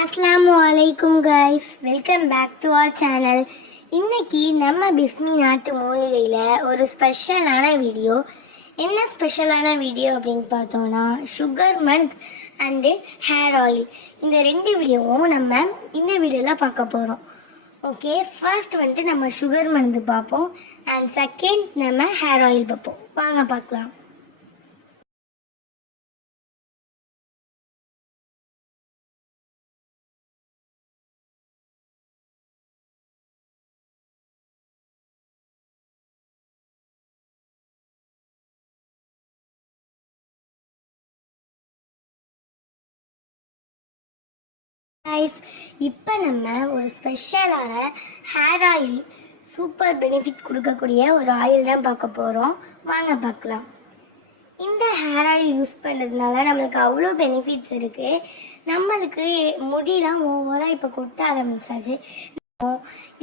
அஸ்ஸலாமு அலைக்கும் guys, welcome back to our channel. இன்றைக்கி நம்ம பிஸ்மி நாட்டு மூலிகையில் ஒரு ஸ்பெஷலான வீடியோ. என்ன ஸ்பெஷலான வீடியோ அப்படின்னு பார்த்தோன்னா, sugar month and hair oil. இந்த ரெண்டு வீடியோவும் நம்ம இந்த வீடியோவில் பார்க்க போகிறோம். ஓகே, ஃபர்ஸ்ட் நம்ம சுகர் மந்த் பார்ப்போம் அண்ட் செகண்ட் நம்ம ஹேர் ஆயில் பார்ப்போம். வாங்க பார்க்கலாம். கைஸ், இப்போ நம்ம ஒரு ஸ்பெஷலான ஹேர் ஆயில், சூப்பர் பெனிஃபிட் கொடுக்கக்கூடிய ஒரு ஆயில் தான் பார்க்க போகிறோம். வாங்க பார்க்கலாம். இந்த ஹேர் ஆயில் யூஸ் பண்ணுறதுனால நம்மளுக்கு அவ்வளோ பெனிஃபிட்ஸ் இருக்குது. நம்மளுக்கு முடியெலாம் ஓவராக இப்போ கொட்ட ஆரம்பிச்சாச்சு.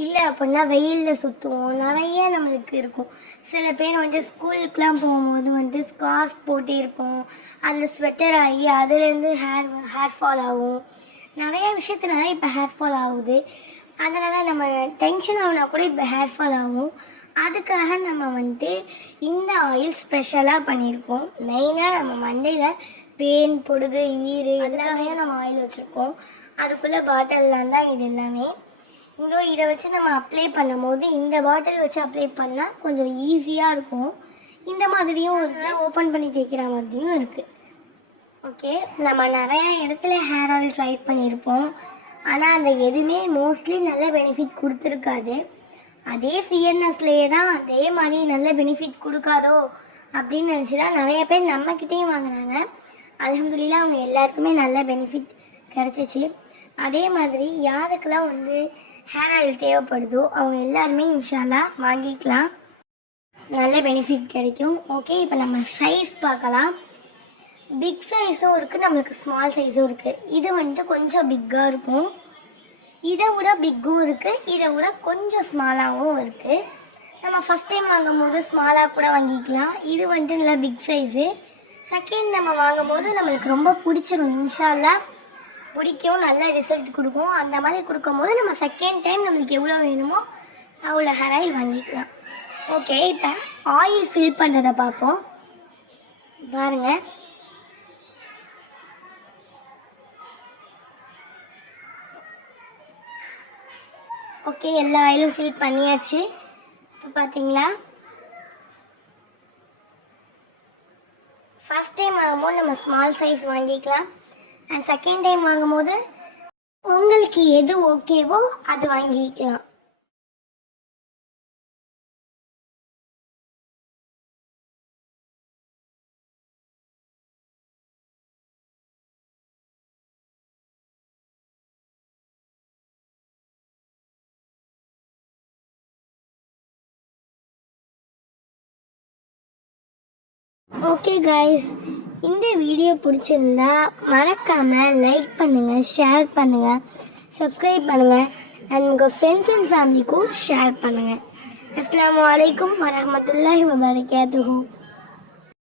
இல்லை அப்படின்னா வெயிலில் சுற்றுவோம், நிறைய நம்மளுக்கு இருக்கும். சில பேர் ஸ்கூலுக்குலாம் போகும்போது ஸ்கார்ஃப் போட்டு இருப்போம், அதில் ஸ்வெட்டர் ஆகி அதுலேருந்து ஹேர் ஃபால் ஆகும். நிறைய விஷயத்தினால இப்போ ஹேர் ஃபால் ஆகுது. அதனால் நம்ம டென்ஷன் ஆகுனா கூட இப்போ ஹேர் ஃபால் ஆகும். அதுக்காக நம்ம இந்த ஆயில் ஸ்பெஷலாக பண்ணியிருக்கோம். மெயினாக நம்ம மண்டையில் பேன், பொடுகு, ஈறு எல்லாமே நம்ம ஆயில் வச்சுருக்கோம். அதுக்குள்ளே பாட்டில்லாம் தான் இது எல்லாமே. இதை வச்சு நம்ம அப்ளை பண்ணும்போது இந்த பாட்டில் வச்சு அப்ளை பண்ணால் கொஞ்சம் ஈஸியாக இருக்கும். இந்த மாதிரியும் இருக்குது, ஓப்பன் பண்ணி தேய்க்கிற மாதிரியும் இருக்குது. ஓகே, நம்ம நிறையா இடத்துல ஹேர் ஆயில் ட்ரை பண்ணியிருப்போம். ஆனால் அந்த எதுவுமே மோஸ்ட்லி நல்ல பெனிஃபிட் கொடுத்துருக்காது. அதே ஃபியர்னஸ்லேயே தான் அதே மாதிரி நல்ல பெனிஃபிட் கொடுக்காதோ அப்படின்னு நினச்சி தான் நிறைய பேர் நம்மக்கிட்டேயும் வாங்கினாங்க. அல்ஹம்துலில்லாஹ் அவங்க எல்லாருக்குமே நல்ல பெனிஃபிட் கிடச்சிச்சு. அதே மாதிரி யாருக்கெல்லாம் ஹேர் ஆயில் தேவைப்படுதோ அவங்க எல்லாருமே இன்ஷா அல்லாஹ் வாங்கிக்கலாம், நல்ல பெனிஃபிட் கிடைக்கும். ஓகே, இப்போ நம்ம சைஸ் பார்க்கலாம். பிக் சைஸும் இருக்குது, நம்மளுக்கு ஸ்மால் சைஸும் இருக்குது. இது கொஞ்சம் பிக்காக இருக்கும், இதை விட பிக்கும் இருக்குது, இதை விட கொஞ்சம் ஸ்மாலாகவும் இருக்குது. நம்ம ஃபஸ்ட் டைம் வாங்கும்போது ஸ்மாலாக கூட வாங்கிக்கலாம். இது நல்லா பிக் சைஸு. செகண்ட் நம்ம வாங்கும்போது நம்மளுக்கு ரொம்ப பிடிச்சிரும், இன்ஷா அல்லாஹ் பிடிக்கும், நல்ல ரிசல்ட் கொடுக்கும். அந்த மாதிரி கொடுக்கும்போது நம்ம செகண்ட் டைம் நம்மளுக்கு எவ்வளோ வேணுமோ அவ்வளோ ஹேர் ஆயில் வாங்கிக்கலாம். ஓகே, இப்போ ஆயில் ஃபில் பண்ணுறதை பார்ப்போம். பாருங்கள், ஓகே, எல்லா ஆயிலும் ஃபில் பண்ணியாச்சு. இப்போ பார்த்தீங்களா, ஃபஸ்ட் டைம் வாங்கும்போது நம்ம ஸ்மால் சைஸ் வாங்கிக்கலாம். அண்ட் செகண்ட் டைம் வாங்கும்போது உங்களுக்கு எது ஓகேவோ அது வாங்கிக்கலாம். ஓகே கைஸ், இந்த வீடியோ பிடிச்சிருந்தா மறக்காமல் லைக் பண்ணுங்கள், ஷேர் பண்ணுங்கள், சப்ஸ்கிரைப் பண்ணுங்கள் அண்ட் உங்கள் ஃப்ரெண்ட்ஸ் அண்ட் ஃபேமிலிக்கும் ஷேர் பண்ணுங்கள். அஸ்ஸலாமு அலைக்கும் வரஹ்மத்துல்லாஹி வபரகாத்துஹு.